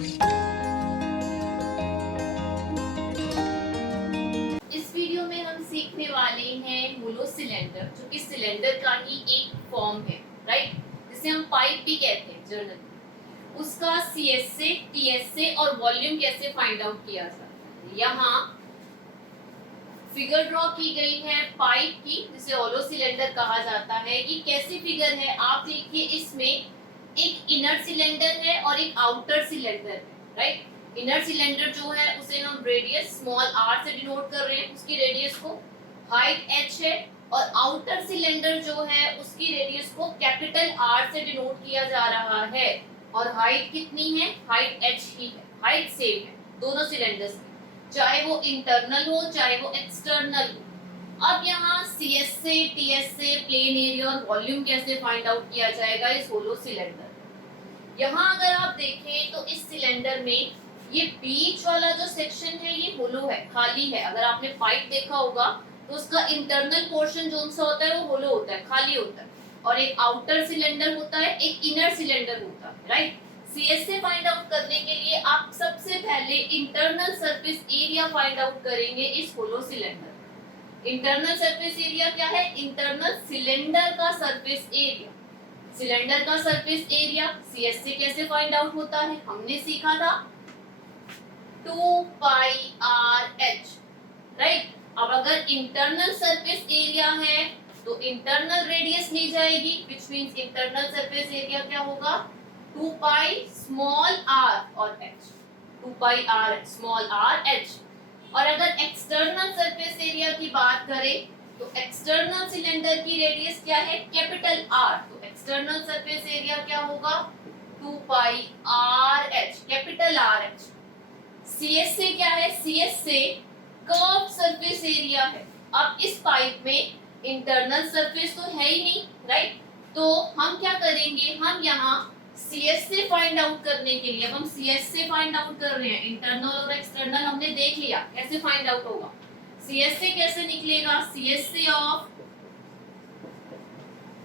इस वीडियो में हम सीखने वाले हैं होलो सिलेंडर, जो कि सिलेंडर का ही एक फॉर्म है, राइट, जिसे हम पाइप भी कहते हैं जनरली। उसका सीएसए, टीएसए और वॉल्यूम कैसे फाइंड आउट किया जाता है। यहाँ फिगर ड्रॉ की गई है पाइप की, जिसे होलो सिलेंडर कहा जाता है। ये कैसी फिगर है आप देखिए, इसमें एक इनर सिलेंडर है और एक आउटर सिलेंडर है, राइट। इनर सिलेंडर जो है उसे हम रेडियस स्मॉल r से डिनोट कर रहे हैं, उसकी रेडियस को, हाइट h है, और आउटर सिलेंडर जो है उसकी रेडियस को कैपिटल R से डिनोट किया जा रहा है। और हाइट कितनी है, हाइट h ही है, हाइट सेम है दोनों सिलेंडर्स की, चाहे वो इंटरनल हो चाहे वो एक्सटर्नल हो। अब यहाँ सीएसए, टीएसए, प्लेन एरिया और वॉल्यूम कैसे फाइंड आउट किया जाएगा इस होलो सिलेंडर। यहाँ अगर आप देखें तो इस सिलेंडर में ये बीच वाला जो सेक्शन है ये होलो है, खाली है। अगर आपने पाइप देखा होगा तो उसका इंटरनल पोर्शन जो सा होता है वो होलो होता है, खाली होता है, और एक आउटर सिलेंडर होता है, एक इनर सिलेंडर होता है, राइट। सीएसए फाइंड आउट करने के लिए आप सबसे पहले internal surface area find out करेंगे इस hollow cylinder. Internal surface area क्या है, इंटरनल सिलेंडर का सरफेस एरिया। सिलेंडर का सरफेस एरिया सीएसए कैसे फाइंड आउट होता है, हमने सीखा था 2 पाई आर एच, राइट। अब अगर इंटरनल सरफेस एरिया है तो इंटरनल रेडियस ली जाएगी, which means internal surface area क्या होगा, 2 पाई स्मॉल r और h, 2 पाई r स्मॉल r h। और अगर एक्सटर्नल सरफेस एरिया की बात करें तो एक्सटर्नल सिलेंडर की रेडियस क्या है, कैपिटल R, तो एक्सटर्नल सरफेस एरिया क्या होगा, 2 पाई r h, capital R h। CSA क्या है, CSA कर्व सरफेस एरिया है। अब इस पाइप में इंटरनल सरफेस तो है ही नहीं, राइट, तो हम क्या करेंगे, हम यहाँ CSA फाइंड आउट करने के लिए, अब हम CSA फाइंड आउट कर रहे हैं, इंटरनल और एक्सटर्नल हमने देख लिया कैसे फाइंड आउट होगा। CSA कैसे निकलेगा, CSA of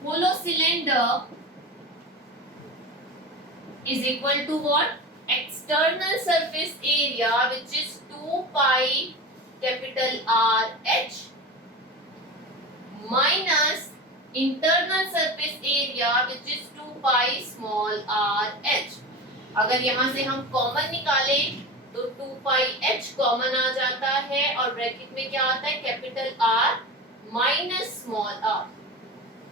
hollow cylinder is equal to what, external surface area which is 2 pi capital R H minus internal surface area which is 2 pi small r h। अगर यहाँ से हम कॉमन निकालें तो 2 pi h common आ जाता है और bracket में क्या आता है, capital R minus small r।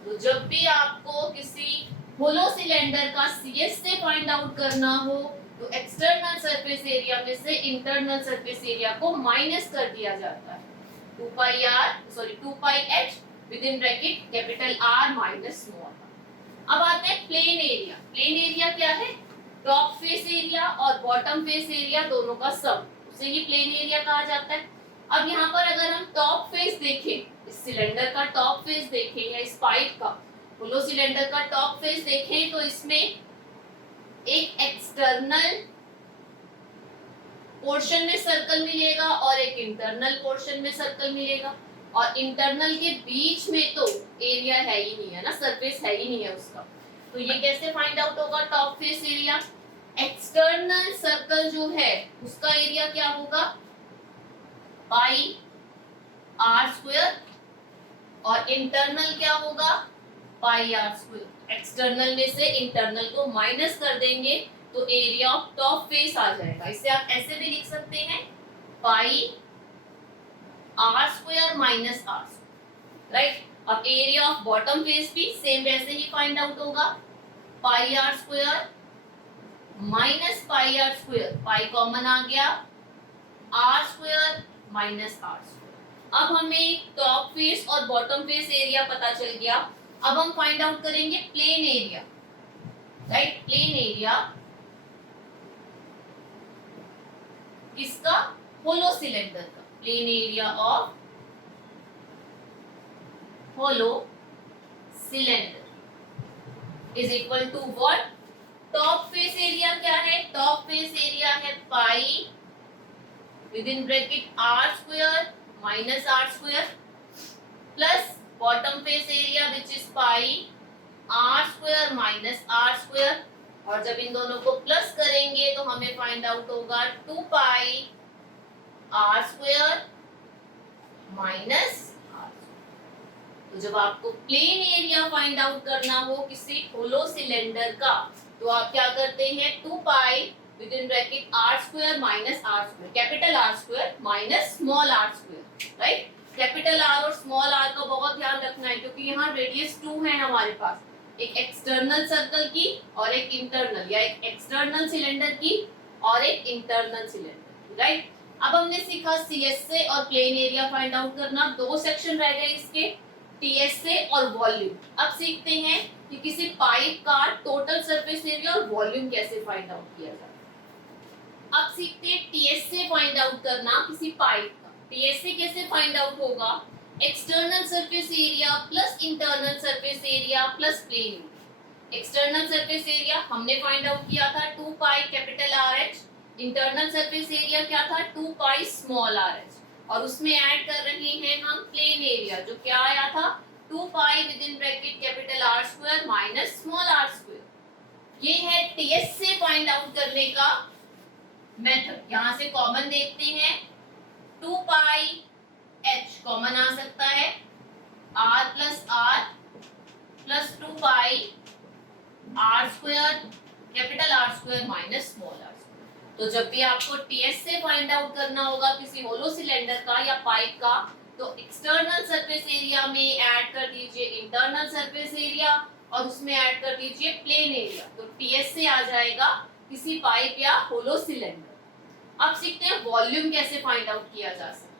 तो जब भी आपको किसी होलो सिलेंडर का CSA फाइंड आउट करना हो तो एक्सटर्नल सरफेस एरिया में से इंटरनल सरफेस एरिया को माइनस कर दिया जाता है, 2 पाई h with in bracket capital R minus small r। अब आते हैं प्लेन एरिया। प्लेन एरिया क्या है, टॉप फेस एरिया और बॉटम फेस एरिया दोनों का सम, उसे ही प्लेन एरिया कहा जाता है। अब यहाँ पर अगर हम टॉप फेस देखें, इस सिलेंडर का टॉप फेस देखें या इस पाइप का होलो सिलेंडर का टॉप फेस देखें तो इसमें एक एक्सटर्नल पोर्शन में सर्कल मिलेगा और एक इंटरनल पोर्शन में सर्कल मिलेगा, और इंटरनल के बीच में तो एरिया है ही नहीं है ना, सरफेस है ही नहीं है उसका। तो ये कैसे फाइंड आउट होगा top face area, external circle जो है उसका एरिया क्या होगा, पाई आर स्क्वायर, और इंटरनल क्या होगा, पाई आर स्क्वायर। एक्सटर्नल में से इंटरनल को माइनस कर देंगे तो एरिया ऑफ टॉप फेस आ जाएगा। इसे आप ऐसे भी लिख सकते हैं, pi R square minus R, right. अब एरिया ऑफ बॉटम फेस भी सेम वैसे ही फाइंड आउट होगा, pi R square minus pi R square, pi common आ गया, R square minus R square. अब हमें टॉप फेस और बॉटम फेस एरिया पता चल गया। अब हम फाइंड आउट करेंगे plane area, right. Plane area किसका, होलो सिलेंडर का, plane area of hollow cylinder is equal to what, top face area क्या है, टॉप फेस एरिया है pi with in bracket R square minus R square plus bottom face area which is pi R square minus R square, और जब इन दोनों को plus करेंगे तो हमें फाइंड आउट होगा 2 pi R square minus are. तो जब आपको प्लेन एरिया फाइंड आउट करना हो किसी होलो सिलेंडर का तो आप क्या करते हैं 2 pi with in bracket R square minus R square, capital R square minus small R square, right. Capital R और स्मॉल आर का बहुत ध्यान रखना है क्योंकि यहाँ रेडियस 2 है हमारे पास, एक एक्सटर्नल सर्कल की और एक इंटरनल, या एक एक्सटर्नल सिलेंडर की और एक इंटरनल सिलेंडर की, राइट। अब हमने सीखा सीएसए और प्लेन एरिया फाइंड आउट करना, दो सेक्शन रह गए इसके, टीएसए और वॉल्यूम। अब सीखते हैं कि किसी पाइप का टोटल सरफेस एरिया और वॉल्यूम कैसे फाइंड आउट किया जाए। अब सीखते हैं टीएसए फाइंड आउट करना किसी पाइप का। टीएसए कैसे फाइंड आउट होगा, external surface area plus internal surface area plus plane. External surface area हमने फाइंड आउट किया था 2 pi capital R H, internal surface area क्या था 2 पाई स्मॉल आर एच, और उसमें ऐड कर रहे हैं हम प्लेन एरिया जो क्या आया था 2 pi with in bracket capital R square minus small R square. ये है टीएसए फाइंड आउट करने का मेथड। यहां से कॉमन देखते हैं 2 पाई एच कॉमन आ सकता है, R plus 2 pi R square capital R square minus small R square. तो जब भी आपको टीएस से फाइंड आउट करना होगा किसी होलो सिलेंडर का या पाइप का तो एक्सटर्नल सरफेस एरिया में ऐड कर दीजिए इंटरनल सरफेस एरिया और उसमें ऐड कर दीजिए प्लेन एरिया, तो टीएस से आ जाएगा किसी पाइप या होलो सिलेंडर। अब सीखते हैं वॉल्यूम कैसे फाइंड आउट किया जा सकता है।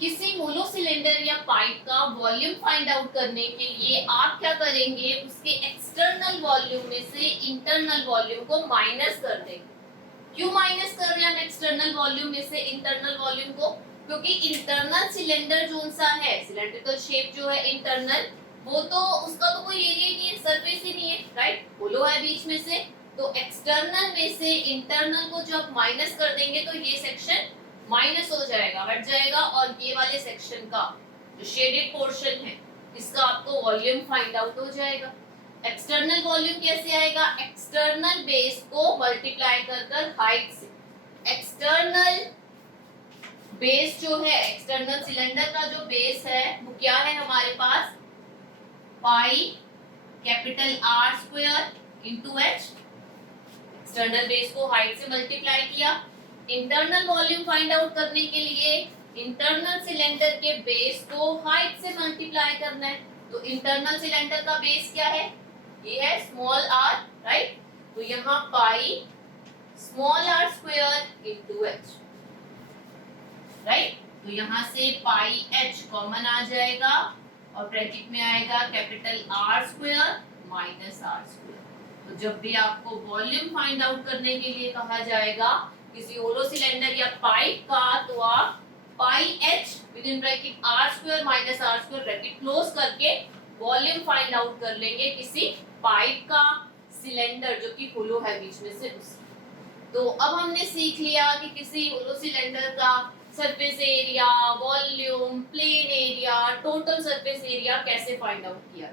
किसी होलो सिलेंडर या पाइप का वॉल्यूम फाइंड आउट करने के लिए आप क्या करेंगे, उसके एक्सटर्नल वॉल्यूम में से इंटरनल वॉल्यूम को माइनस कर देंगे। क्यों माइनस कर रहे हैं हम एक्सटर्नल वॉल्यूम में से इंटरनल वॉल्यूम को, क्योंकि इंटरनल सिलेंडर जो सा है, सिलेंड्रिकल शेप जो है इंटरनल, वो तो उसका तो कोई एरिया ही नहीं है, सरफेस ही नहीं है, राइट, होलो है बीच में से। तो एक्सटर्नल में से इंटरनल को जब माइनस कर देंगे तो ये सेक्शन माइनस हो जाएगा, हट जाएगा, और ये वाले सेक्शन का जो शेडेड पोर्शन है इसका आपको वॉल्यूम फाइंड आउट हो जाएगा। एक्सटर्नल वॉल्यूम कैसे आएगा, एक्सटर्नल बेस को मल्टीप्लाई कर हाइट से। एक्सटर्नल बेस जो है, एक्सटर्नल सिलेंडर का जो बेस है वो क्या है हमारे पास, pi capital R square into H. External base को हाइट से मल्टीप्लाई किया। इंटरनल वॉल्यूम फाइंड आउट करने के लिए इंटरनल सिलेंडर के बेस को हाइट से मल्टीप्लाई करना है। तो इंटरनल सिलेंडर का बेस क्या है, ये है स्मॉल आर, राइट। तो यहाँ pi small R square into H, right. तो यहाँ से पाई एच कॉमन आ जाएगा और ब्रैकेट में आएगा capital R square minus R square. तो जब भी आपको वॉल्यूम फाइंड आउट करने के लिए कहा जाएगा किसी होलो सिलेंडर या पाइप का, तो आप pi H with in bracket R square minus R square bracket close करके वॉल्यूम फाइंड आउट कर लेंगे किसी पाइप का, सिलेंडर जो कि होलो है बीच में से उस। तो अब हमने सीख लिया कि किसी होलो सिलेंडर का surface area, volume, plain area, total surface area कैसे फाइंड आउट किया।